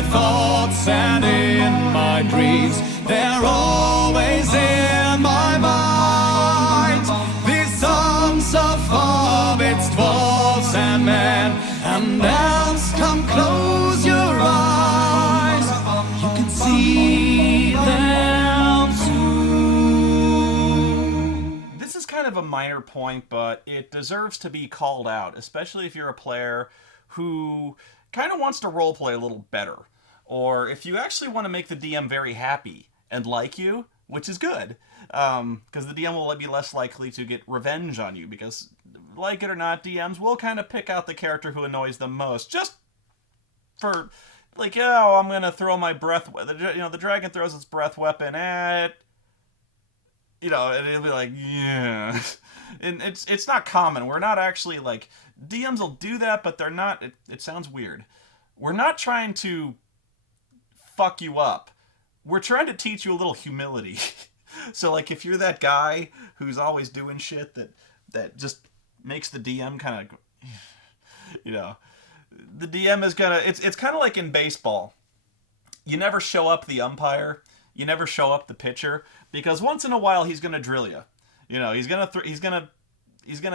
my thoughts and in my dreams, they're always in my mind. These songs of hobbits, dwarves and men, and elves, come close your eyes. You can see them too. This is kind of a minor point, but it deserves to be called out, especially if you're a player who kind of wants to roleplay a little better. Or if you actually want to make the DM very happy and like you, which is good, because the DM will be less likely to get revenge on you, because, like it or not, DMs will kind of pick out the character who annoys them most, just for, like, oh, I'm going to throw my breath, the dragon throws its breath weapon at, and it'll be like, yeah. And it's not common. We're not actually, like, DMs will do that, but they're not, it sounds weird. We're not trying to fuck you up. We're trying to teach you a little humility. So, like, if you're that guy who's always doing shit that just makes the DM kind of, the DM is gonna, it's kind of like in baseball. You never show up the umpire. You never show up the pitcher, because once in a while he's gonna drill you. He's gonna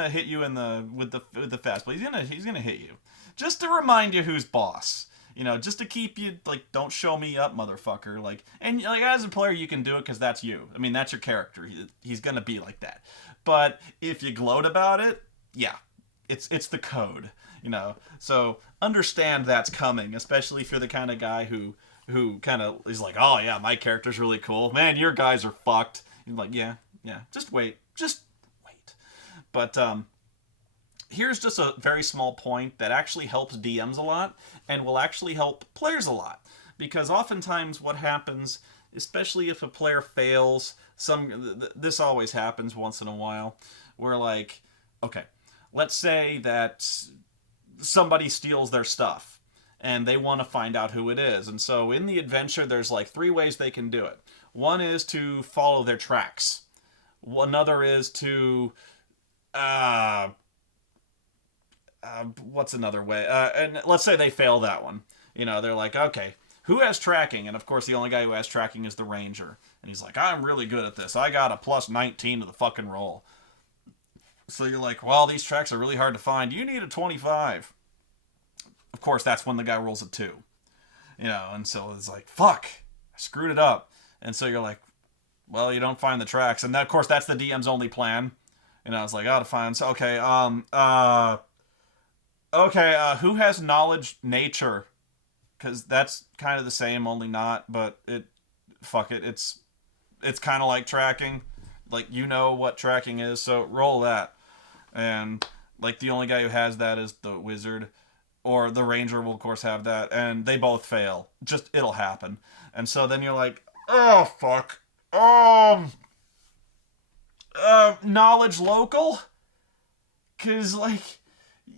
hit you with the fastball. He's gonna hit you, just to remind you who's boss. Just to keep you, like, don't show me up, motherfucker. Like, and like, as a player, you can do it because that's you. I mean, that's your character. He's gonna be like that. But if you gloat about it, yeah, it's the code. So understand that's coming, especially if you're the kind of guy who kind of is like, oh yeah, my character's really cool. Man, your guys are fucked. You're like, yeah, just wait. But here's just a very small point that actually helps DMs a lot and will actually help players a lot. Because oftentimes what happens, especially if a player fails, this always happens once in a while, where, like, okay, let's say that somebody steals their stuff and they want to find out who it is. And so in the adventure, there's like 3 ways they can do it. One is to follow their tracks. Another is to what's another way? And let's say they fail that one. They're like, okay, who has tracking? And of course, the only guy who has tracking is the ranger. And he's like, I'm really good at this. I got a plus 19 to the fucking roll. So you're like, well, these tracks are really hard to find. You need a 25. Of course, that's when the guy rolls a 2. And so it's like, fuck, I screwed it up. And so you're like, well, you don't find the tracks. And of course, that's the DM's only plan. It's like, oh, to find, so, okay, who has knowledge nature? Because that's kind of the same, only not, but it's kind of like tracking. Like, what tracking is, so roll that. And, like, the only guy who has that is the wizard, or the ranger will, of course, have that, and they both fail. Just, it'll happen. And so then you're like, oh, fuck. Knowledge local? Because, like,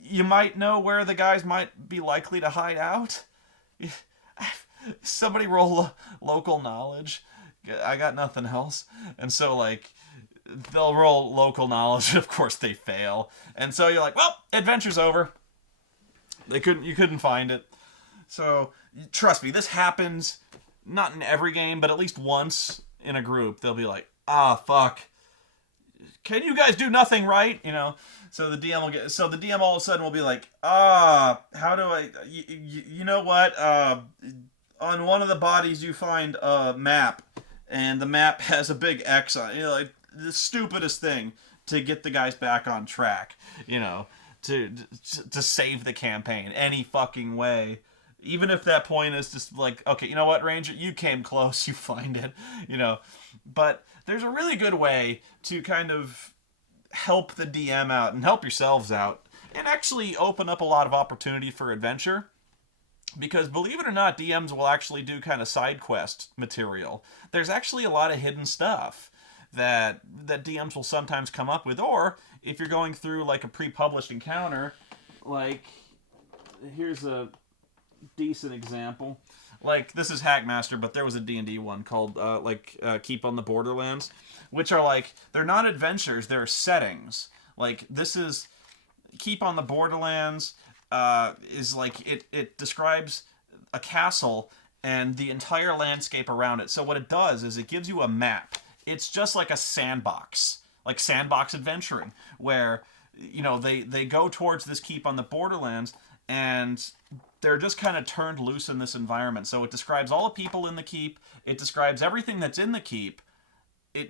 you might know where the guys might be likely to hide out. Somebody roll local knowledge. I got nothing else. And so, like, they'll roll local knowledge. Of course, they fail. And so you're like, well, adventure's over. You couldn't find it. So, trust me, this happens not in every game, but at least once in a group. They'll be like, fuck. Can you guys do nothing right? So the DM the DM all of a sudden will be like, how do I, you know what? On one of the bodies you find a map, and the map has a big X on it. Like, the stupidest thing to get the guys back on track, to save the campaign any fucking way. Even if that point is just like, okay, you know what, Ranger, you came close, you find it, But there's a really good way to kind of help the DM out and help yourselves out and actually open up a lot of opportunity for adventure. Because believe it or not, DMs will actually do kind of side quest material. There's actually a lot of hidden stuff that DMs will sometimes come up with. Or if you're going through like a pre-published encounter, like, here's a decent example. Like, this is Hackmaster, but there was a D&D one called Keep on the Borderlands, which are like, they're not adventures, they're settings. Like, this is Keep on the Borderlands is like, it describes a castle and the entire landscape around it. So what it does is it gives you a map. It's just like a sandbox, like sandbox adventuring, where they go towards this keep on the borderlands, and they're just kind of turned loose in this environment. So it describes all the people in the keep. It describes everything that's in the keep.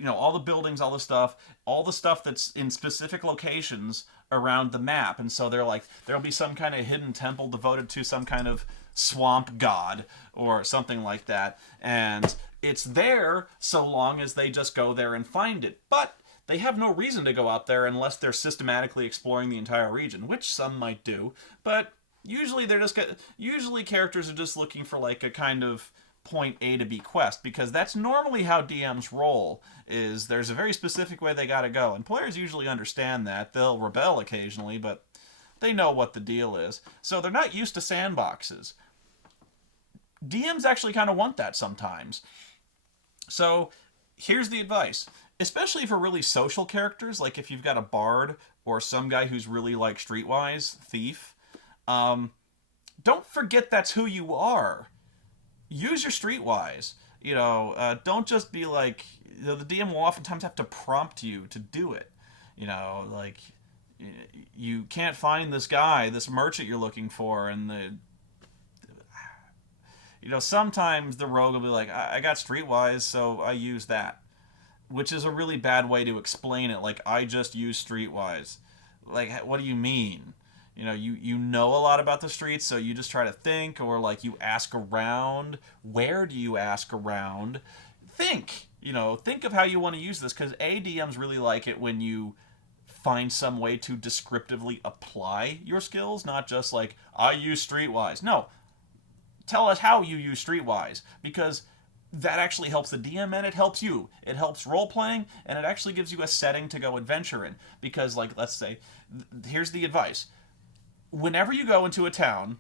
All the buildings, all the stuff that's in specific locations around the map. And so they're like, there'll be some kind of hidden temple devoted to some kind of swamp god or something like that. And it's there so long as they just go there and find it. But they have no reason to go out there unless they're systematically exploring the entire region, which some might do. But usually usually characters are just looking for like a kind of point A to B quest, because that's normally how DMs roll. Is there's a very specific way they gotta go, and players usually understand that. They'll rebel occasionally, but they know what the deal is. So they're not used to sandboxes. DMs actually kind of want that sometimes. So here's the advice, especially for really social characters, like if you've got a bard or some guy who's really like streetwise thief. Don't forget that's who you are. Use your streetwise. Don't just be like, the DM will oftentimes have to prompt you to do it. Like, you can't find this guy, this merchant you're looking for, and sometimes the rogue will be like, I got streetwise, so I use that. Which is a really bad way to explain it. Like, I just use streetwise. Like, what do you mean? You know a lot about the streets, so you just try to think, or like you ask around. Where do you ask around? Think of how you want to use this, because DMs really like it when you find some way to descriptively apply your skills, not just like, I use streetwise. No, tell us how you use streetwise, because that actually helps the DM and it helps you. It helps role-playing, and it actually gives you a setting to go adventure in. Because, like, let's say, here's the advice. Whenever you go into a town,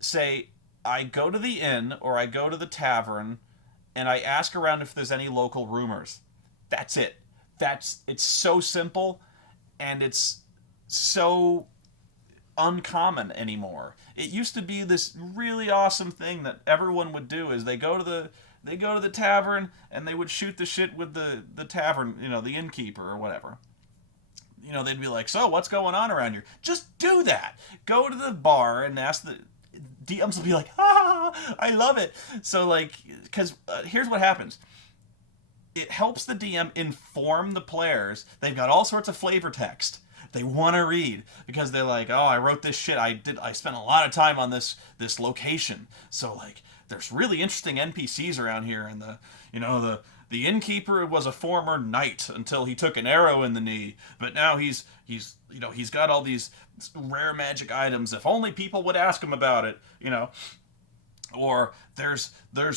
say, I go to the inn or I go to the tavern and I ask around if there's any local rumors. That's it. It's so simple, and it's so uncommon anymore. It used to be this really awesome thing that everyone would do, is they go to the tavern and they would shoot the shit with the tavern, the innkeeper or whatever. They'd be like, so what's going on around here? Just do that. Go to the bar and ask the DMs will be like, I love it. So like, because here's what happens. It helps the DM inform the players. They've got all sorts of flavor text they want to read, because they're like, oh, I wrote this shit. I spent a lot of time on this location. So like, there's really interesting NPCs around here, and the innkeeper was a former knight until he took an arrow in the knee, but now he's got all these rare magic items. If only people would ask him about it, Or there's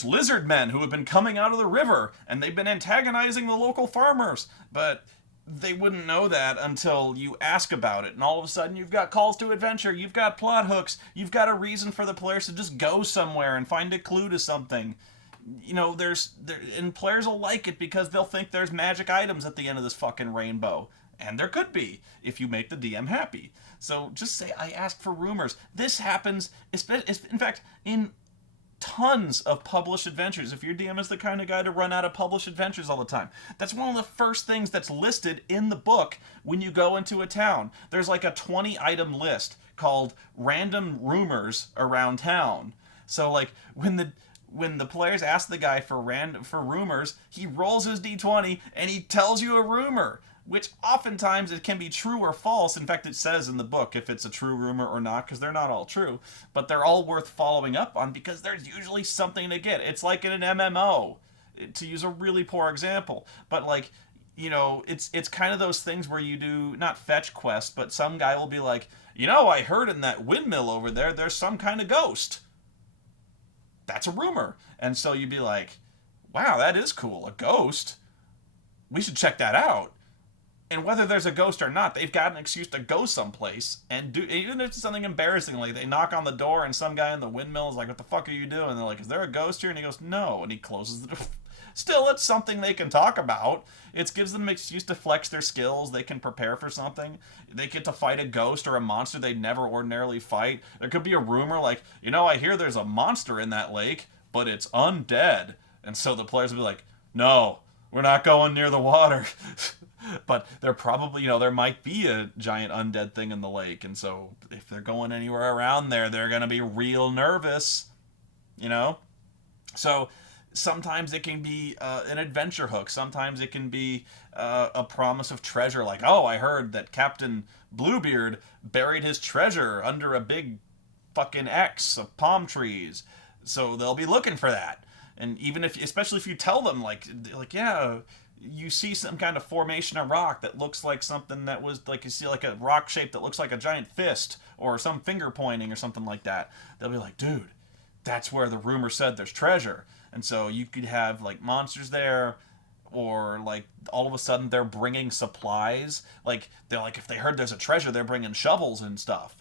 lizard men who have been coming out of the river, and they've been antagonizing the local farmers, but they wouldn't know that until you ask about it. And all of a sudden you've got calls to adventure, you've got plot hooks, you've got a reason for the players to just go somewhere and find a clue to something. And players will like it because they'll think there's magic items at the end of this fucking rainbow. And there could be, if you make the DM happy. So just say, I asked for rumors. This happens, in fact, in tons of published adventures. If your DM is the kind of guy to run out of published adventures all the time, that's one of the first things that's listed in the book when you go into a town. There's like a 20-item list called Random Rumors Around Town. So like, when the players ask the guy for rumors, he rolls his d20 and he tells you a rumor, which oftentimes it can be true or false. In fact, it says in the book if it's a true rumor or not, because they're not all true, but they're all worth following up on, because there's usually something to get. It's like in an MMO, to use a really poor example, but like, it's kind of those things where you do, not fetch quests, but some guy will be like, I heard in that windmill over there's some kind of ghost. That's a rumor. And so you'd be like, wow, that is cool, a ghost. We should check that out. And whether there's a ghost or not, they've got an excuse to go someplace and do, even if it's something embarrassing, like they knock on the door and some guy in the windmill is like, what the fuck are you doing? And they're like, is there a ghost here? And he goes, no. And he closes the door. Still, it's something they can talk about. It gives them an excuse to flex their skills. They can prepare for something. They get to fight a ghost or a monster they'd never ordinarily fight. There could be a rumor like, I hear there's a monster in that lake, but it's undead. And so the players will be like, no, we're not going near the water. But there probably, there might be a giant undead thing in the lake. And so if they're going anywhere around there, they're going to be real nervous, So sometimes it can be an adventure hook. Sometimes it can be a promise of treasure. Like, oh, I heard that Captain Bluebeard buried his treasure under a big fucking X of palm trees. So they'll be looking for that. And especially if you tell them, like, yeah, you see some kind of formation of rock that looks like something that was, like, you see like a rock shape that looks like a giant fist or some finger pointing or something like that. They'll be like, dude, that's where the rumor said there's treasure. And so you could have, like, monsters there, or, like, all of a sudden they're bringing supplies. Like, they're like, if they heard there's a treasure, they're bringing shovels and stuff.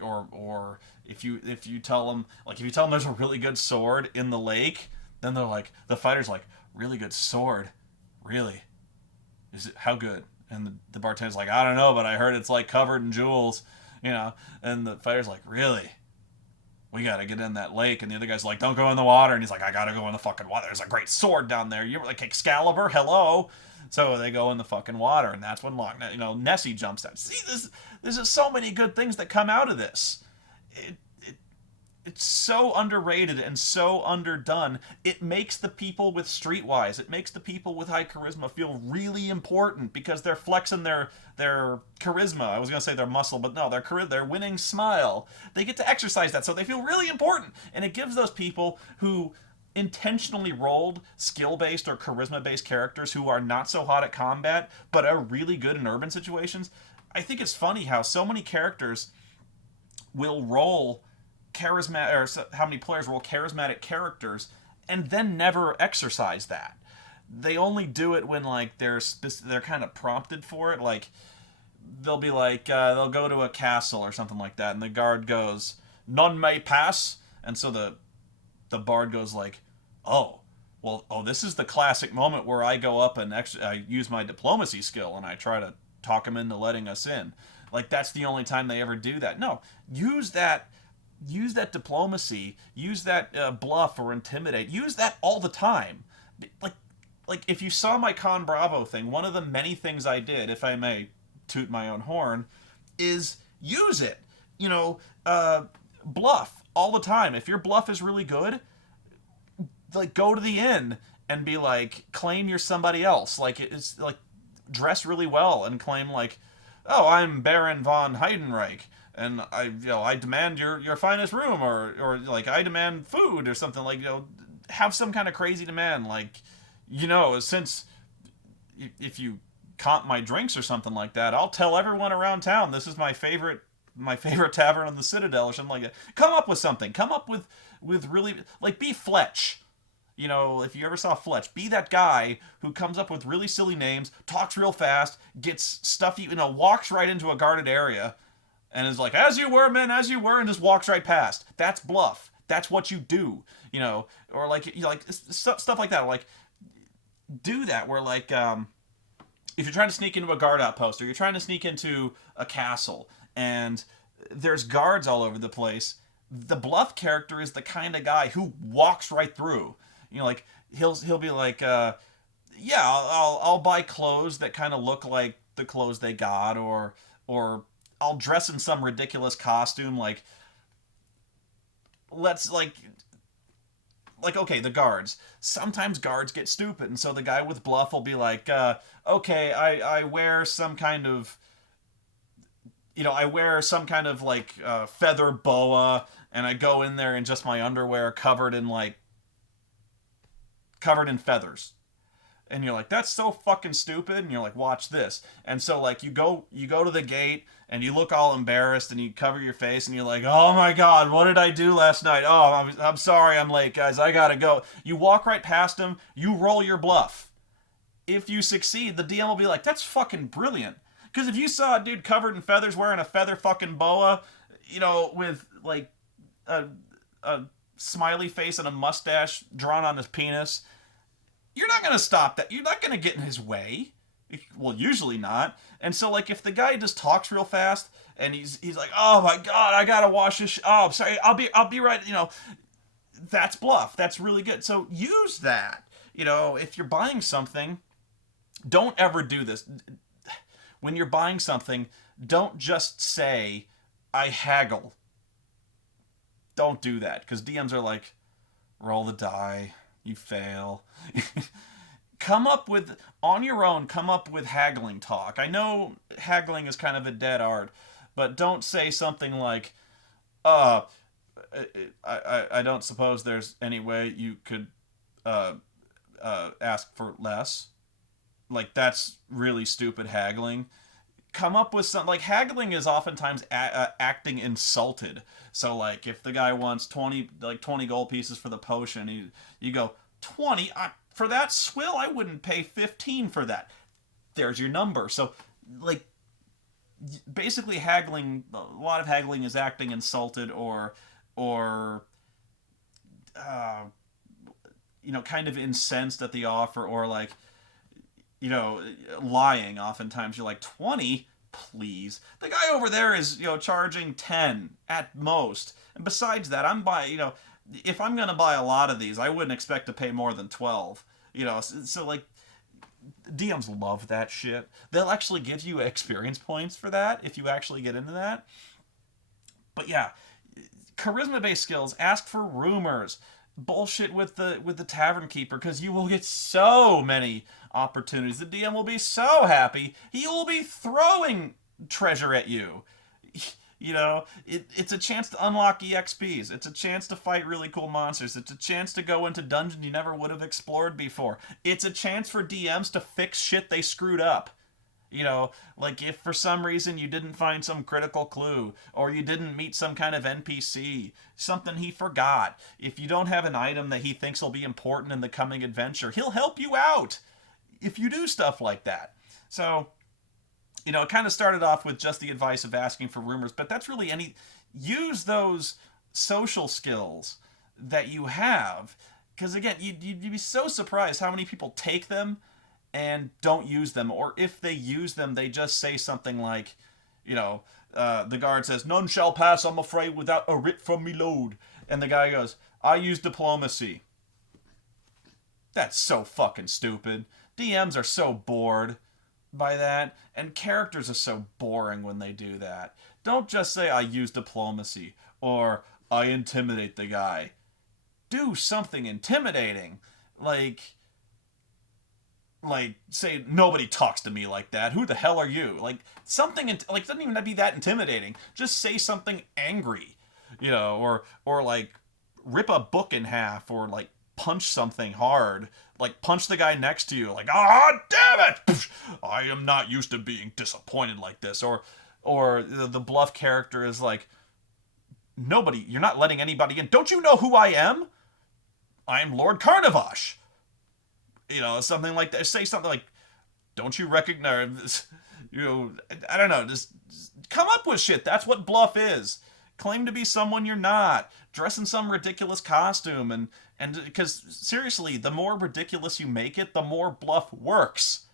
Or if you tell them, like, if you tell them there's a really good sword in the lake, then they're like, the fighter's like, really good sword? Really? Is it, how good? And the bartender's like, I don't know, but I heard it's, like, covered in jewels, and the fighter's like, really? We gotta get in that lake. And the other guy's like, don't go in the water. And he's like, I gotta go in the fucking water. There's a great sword down there. You're like Excalibur? Hello? So they go in the fucking water, and that's when Nessie jumps out. See, there's just so many good things that come out of this. It's so underrated and so underdone. It makes the people with Streetwise, it makes the people with high charisma feel really important because they're flexing their charisma. I was going to say their muscle, but no, their winning smile. They get to exercise that, so they feel really important. And it gives those people who intentionally rolled skill-based or charisma-based characters who are not so hot at combat, but are really good in urban situations. I think it's funny how so many characters will roll charismatic, or how many players roll charismatic characters and then never exercise that. They only do it when, like, they're kind of prompted for it. Like, they'll be like, they'll go to a castle or something like that, and the guard goes, none may pass. And so the bard goes like, this is the classic moment where I go up and I use my diplomacy skill and I try to talk them into letting us in. Like, that's the only time they ever do that. No, use that diplomacy, use that bluff or intimidate, use that all the time. Like if you saw my Con Bravo thing, one of the many things I did, if I may toot my own horn, is use it. Bluff all the time. If your bluff is really good, like, go to the inn and be like, claim you're somebody else. Like, it's like, dress really well and claim, like, oh, I'm Baron von Heidenreich, and I demand your finest room, or like, I demand food or something. Like, have some kind of crazy demand, like, since if you comp my drinks or something like that, I'll tell everyone around town this is my favorite tavern on the Citadel or something like that. Come up with something. Come up with really, like, be Fletch. If you ever saw Fletch, be that guy who comes up with really silly names, talks real fast, gets stuff, walks right into a guarded area, and is like, as you were, men, as you were, and just walks right past. That's bluff. That's what you do. Or like stuff like that. Like, do that where, like, if you're trying to sneak into a guard outpost, or you're trying to sneak into a castle, and there's guards all over the place, the bluff character is the kind of guy who walks right through. Like, he'll be like, yeah, I'll buy clothes that kind of look like the clothes they got, or I'll dress in some ridiculous costume. Like, let's like, okay, the guards. Sometimes guards get stupid, and so the guy with bluff will be like, okay, I wear some kind of, like, feather boa, and I go in there in just my underwear covered in feathers. And you're like, that's so fucking stupid. And you're like, watch this. And so, like, you go to the gate and you look all embarrassed and you cover your face and you're like, oh my God, what did I do last night? Oh, I'm sorry I'm late, guys. I gotta go. You walk right past them. You roll your bluff. if you succeed, the DM will be like, that's fucking brilliant. Because if you saw a dude covered in feathers wearing a feather fucking boa, with like a smiley face and a mustache drawn on his penis, you're not gonna stop that. You're not gonna get in his way. Well, usually not. And so, like, if the guy just talks real fast and he's like, "Oh my god, I gotta wash this. Oh, sorry, I'll be right." That's bluff. That's really good. So use that. If you're buying something, don't ever do this. When you're buying something, don't just say, "I haggle." Don't do that, because DMs are like, roll the die, you fail. On your own, come up with haggling talk. I know haggling is kind of a dead art, but don't say something like, I don't suppose there's any way you could ask for less. Like, that's really stupid haggling. Come up with something. Like, haggling is oftentimes acting insulted. So, like, if the guy wants 20 gold pieces for the potion, you go, 20? For that swill, I wouldn't pay 15 for that. There's your number. So, like, basically haggling, a lot of haggling is acting insulted or kind of incensed at the offer, or like, lying. Oftentimes you're like, 20? Please. The guy over there is, charging 10 at most. And besides that, I'm buying, if I'm going to buy a lot of these, I wouldn't expect to pay more than 12. So like, DMs love that shit. They'll actually give you experience points for that if you actually get into that. But yeah, charisma-based skills, ask for rumors. Bullshit with the tavern keeper, because you will get so many opportunities. The DM will be so happy. He will be throwing treasure at you. It's a chance to unlock EXPs. It's a chance to fight really cool monsters. It's a chance to go into dungeons you never would have explored before. It's a chance for DMs to fix shit they screwed up. Like if for some reason you didn't find some critical clue, or you didn't meet some kind of NPC, something he forgot. If you don't have an item that he thinks will be important in the coming adventure, he'll help you out if you do stuff like that. So, it kind of started off with just the advice of asking for rumors, but that's really use those social skills that you have, because again, you'd be so surprised how many people take them and don't use them, or if they use them, they just say something like, the guard says, "None shall pass, I'm afraid, without a writ from me lord." And the guy goes, "I use diplomacy." That's so fucking stupid. DMs are so bored by that, and characters are so boring when they do that. Don't just say, "I use diplomacy," or "I intimidate the guy." Do something intimidating. Like say, "Nobody talks to me like that. Who the hell are you?" Like, something, like, doesn't even be that intimidating. Just say something angry, or like, rip a book in half, or like, punch something hard. Like, punch the guy next to you. Like, "Ah, damn it! I am not used to being disappointed like this." Or the bluff character is like, you're not letting anybody in. "Don't you know who I am? I am Lord Carnavash." Something like that. Say something like, "Don't you recognize this?" I don't know. Just come up with shit. That's what bluff is. Claim to be someone you're not. Dress in some ridiculous costume, and because seriously, the more ridiculous you make it, the more bluff works.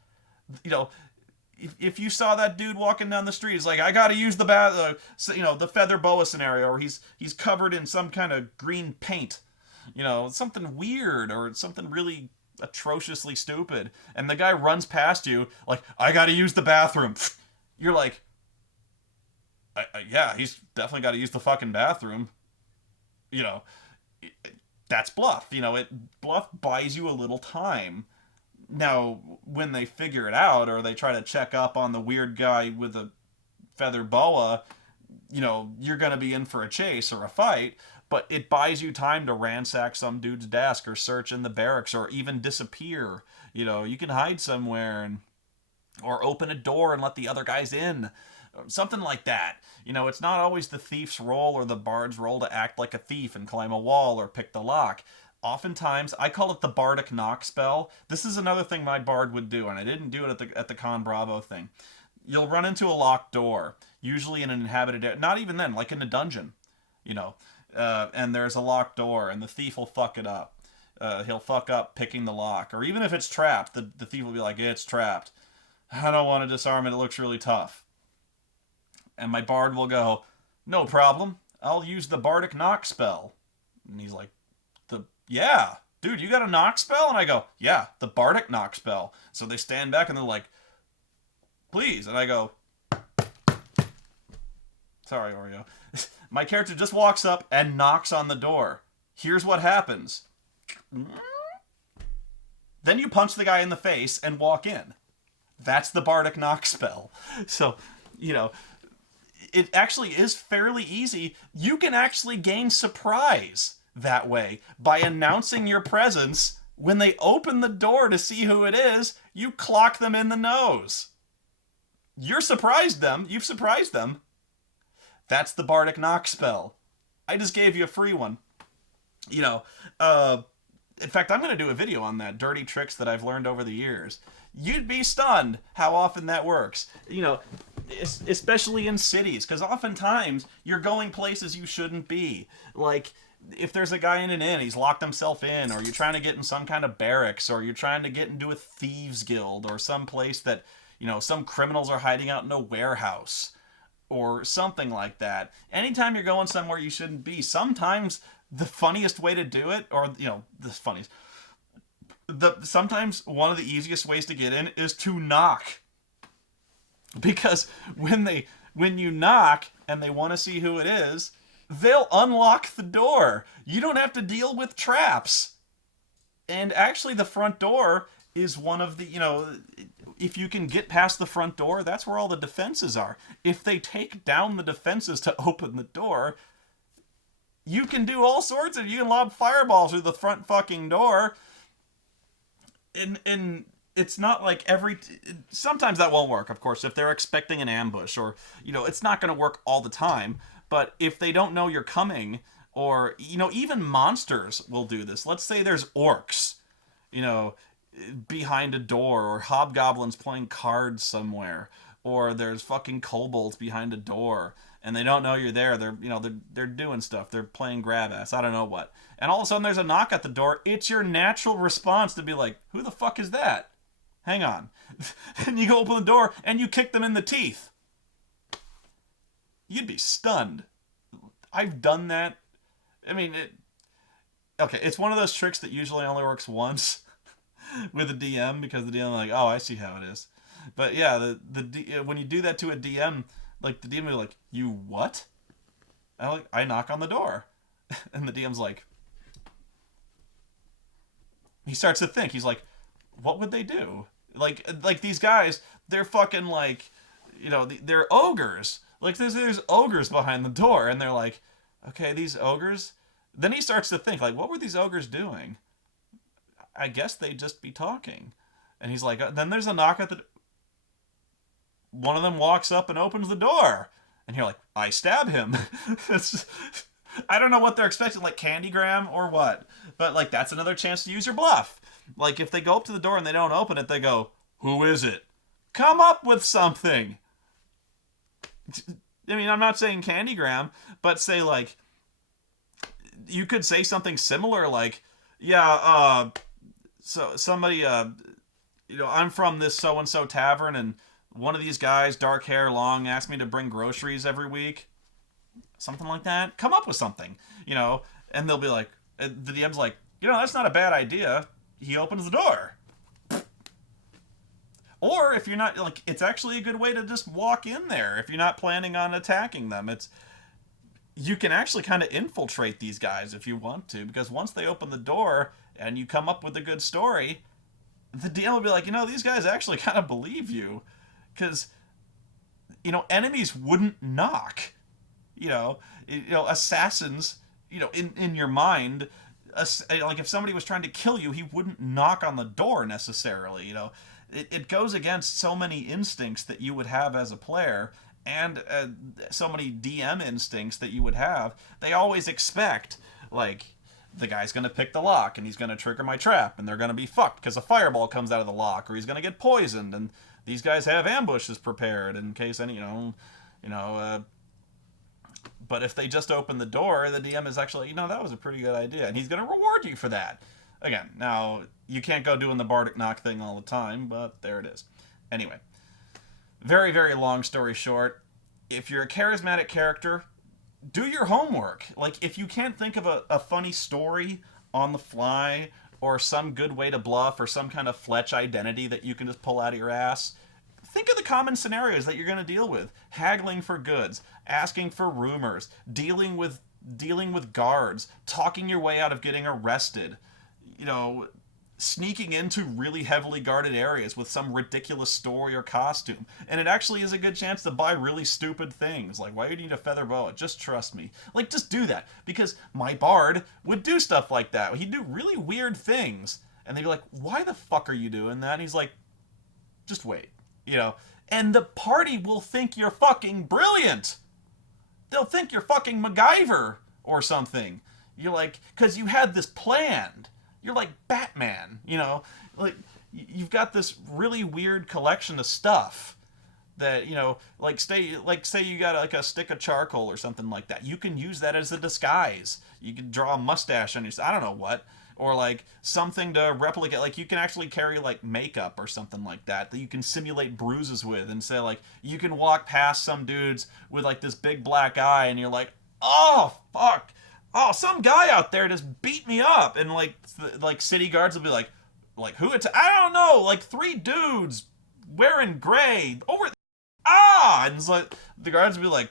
If you saw that dude walking down the street, he's like, "I gotta use the the feather boa scenario," or he's covered in some kind of green paint, something weird, or something really atrociously stupid, and the guy runs past you like, "I gotta use the bathroom." You're like, yeah, he's definitely got to use the fucking bathroom. That's bluff. Bluff buys you a little time. Now, when they figure it out, or they try to check up on the weird guy with a feather boa, you're going to be in for a chase or a fight, but it buys you time to ransack some dude's desk, or search in the barracks, or even disappear. You can hide somewhere, or open a door and let the other guys in. Something like that. It's not always the thief's role or the bard's role to act like a thief and climb a wall or pick the lock. oftentimes I call it the Bardic knock spell. This is another thing my bard would do, and I didn't do it at the Con Bravo thing. You'll run into a locked door, usually in an inhabited area. Not even then, like in a dungeon, you know. And there's a locked door, and the thief will fuck it up. He'll fuck up picking the lock, or even if it's trapped, the thief will be like, "It's trapped. I don't want to disarm it. It looks really tough." And my bard will go, "No problem. I'll use the Bardic knock spell." And he's like, "Yeah, dude, you got a knock spell?" And I go, "Yeah, the Bardic knock spell." So they stand back and they're like, "Please." And I go, "Sorry, Oreo." My character just walks up and knocks on the door. Here's what happens. Then you punch the guy in the face and walk in. That's the Bardic knock spell. So, you know, it actually is fairly easy. You can actually gain surprise that way by announcing your presence. When they open the door to see who it is, you clock them in the nose. You've surprised them. That's the Bardic knock spell. I just gave you a free one. You know, in fact, I'm going to do a video on that, dirty tricks that I've learned over the years. You'd be stunned how often that works. You know, especially in cities, because oftentimes you're going places you shouldn't be. Like, if there's a guy in an inn, he's locked himself in, or you're trying to get in some kind of barracks, or you're trying to get into a thieves guild, or some place that, you know, some criminals are hiding out in a warehouse, or something like that. Anytime you're going somewhere you shouldn't be, sometimes the funniest way to do it, or, you know, sometimes one of the easiest ways to get in is to knock. Because when you knock and they want to see who it is, they'll unlock the door. You don't have to deal with traps. And actually the front door is one of the, you know, if you can get past the front door, that's where all the defenses are. If they take down the defenses to open the door, you can do all sorts of, you can lob fireballs through the front fucking door. And it's not like sometimes that won't work, of course, if they're expecting an ambush, or, you know, it's not going to work all the time. But if they don't know you're coming, or, you know, even monsters will do this. Let's say there's orcs, you know, behind a door, or hobgoblins playing cards somewhere, or there's fucking kobolds behind a door, and they don't know you're there. They're doing stuff. They're playing grab ass. I don't know what. And all of a sudden there's a knock at the door. It's your natural response to be like, "Who the fuck is that? Hang on." And you go open the door and you kick them in the teeth. You'd be stunned. I've done that. I mean, it's one of those tricks that usually only works once with a DM, because the DM is like, "Oh, I see how it is." But yeah, when you do that to a DM, like, the DM will be like, "You what?" I knock on the door. And the DM's like, he starts to think. He's like, what would they do? Like these guys, they're fucking, like, you know, they're ogres. Like, there's ogres behind the door, and they're like, okay, these ogres. Then he starts to think, like, what were these ogres doing? I guess they'd just be talking. And he's like, then there's a knock at the. One of them walks up and opens the door, and you're like, I stab him. I don't know what they're expecting, like Candygram or what, but, like, that's another chance to use your bluff. Like, if they go up to the door and they don't open it, they go, "Who is it? Come up with something." I mean, I'm not saying Candygram, but say, like, you could say something similar, like, yeah, so somebody, you know, "I'm from this so-and-so tavern, and one of these guys, dark hair, long, asked me to bring groceries every week." Something like that. Come up with something, you know, and they'll be like, the DM's like, "You know, that's not a bad idea." He opens the door. Or if you're not, like, it's actually a good way to just walk in there if you're not planning on attacking them. You can actually kind of infiltrate these guys if you want to, because once they open the door and you come up with a good story, the DM will be like, you know, these guys actually kind of believe you, because, you know, enemies wouldn't knock. You know, assassins, you know, in your mind, like, if somebody was trying to kill you, he wouldn't knock on the door necessarily. You know, it goes against so many instincts that you would have as a player, and so many DM instincts that you would have. They always expect, like, the guy's going to pick the lock and he's going to trigger my trap and they're going to be fucked because a fireball comes out of the lock, or he's going to get poisoned, and these guys have ambushes prepared in case any, but if they just open the door, the DM is actually, that was a pretty good idea, and he's going to reward you for that. Again, now, you can't go doing the Bardic knock thing all the time, but there it is. Anyway, very, very long story short, if you're a charismatic character, do your homework. Like, if you can't think of a funny story on the fly, or some good way to bluff, or some kind of Fletch identity that you can just pull out of your ass, think of the common scenarios that you're going to deal with. Haggling for goods, asking for rumors, dealing with guards, talking your way out of getting arrested, sneaking into really heavily guarded areas with some ridiculous story or costume. And it actually is a good chance to buy really stupid things. Like, why do you need a feather boa? Just trust me. Like, just do that. Because my bard would do stuff like that. He'd do really weird things. And they'd be like, why the fuck are you doing that? And he's like, just wait. And the party will think you're fucking brilliant. They'll think you're fucking MacGyver or something. You're like, because you had this planned. You're like Batman, like you've got this really weird collection of stuff that, say you got like a stick of charcoal or something like that. You can use that as a disguise. You can draw a mustache on your, I don't know what, or like something to replicate. Like you can actually carry like makeup or something like that you can simulate bruises with, and say like you can walk past some dudes with like this big black eye, and you're like, oh fuck. Oh, some guy out there just beat me up, and like city guards will be like who? I don't know, like 3 dudes wearing gray over. And it's like the guards will be like,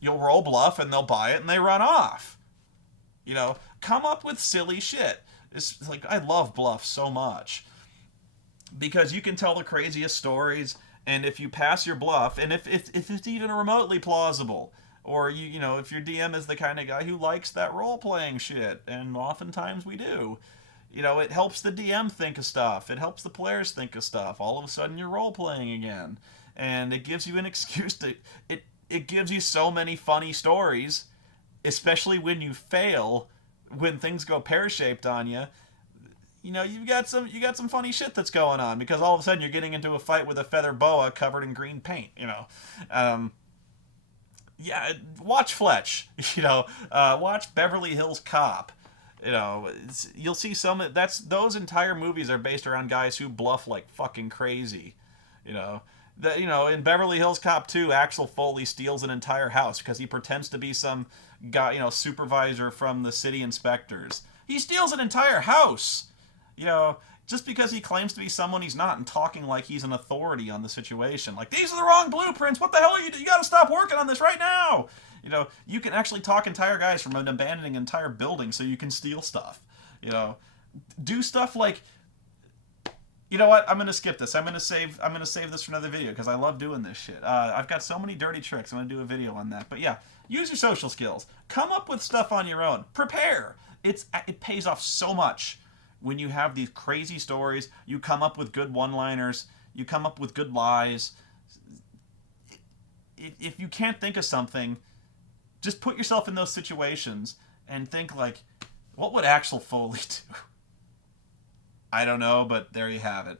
you'll roll bluff, and they'll buy it, and they run off. Come up with silly shit. It's like I love bluff so much because you can tell the craziest stories, and if you pass your bluff, and if it's even remotely plausible. Or, if your DM is the kind of guy who likes that role-playing shit, and oftentimes we do, it helps the DM think of stuff. It helps the players think of stuff. All of a sudden, you're role-playing again. And it gives you an excuse to... It gives you so many funny stories, especially when you fail, when things go pear-shaped on you. You got some funny shit that's going on, because all of a sudden you're getting into a fight with a feather boa covered in green paint, Yeah, watch Fletch. Watch Beverly Hills Cop. You'll see those entire movies are based around guys who bluff like fucking crazy. In Beverly Hills Cop 2, Axel Foley steals an entire house because he pretends to be some guy, supervisor from the city inspectors. He steals an entire house. Just because he claims to be someone he's not, and talking like he's an authority on the situation. Like, these are the wrong blueprints. What the hell are you doing? You gotta stop working on this right now. You can actually talk entire guys from abandoning an entire building so you can steal stuff. Do stuff like, you know what? I'm gonna skip this. I'm gonna save this for another video because I love doing this shit. I've got so many dirty tricks. I'm gonna do a video on that. But yeah, use your social skills. Come up with stuff on your own. Prepare. It pays off so much. When you have these crazy stories, you come up with good one-liners, you come up with good lies. If you can't think of something, just put yourself in those situations and think like, what would Axel Foley do? I don't know, but there you have it.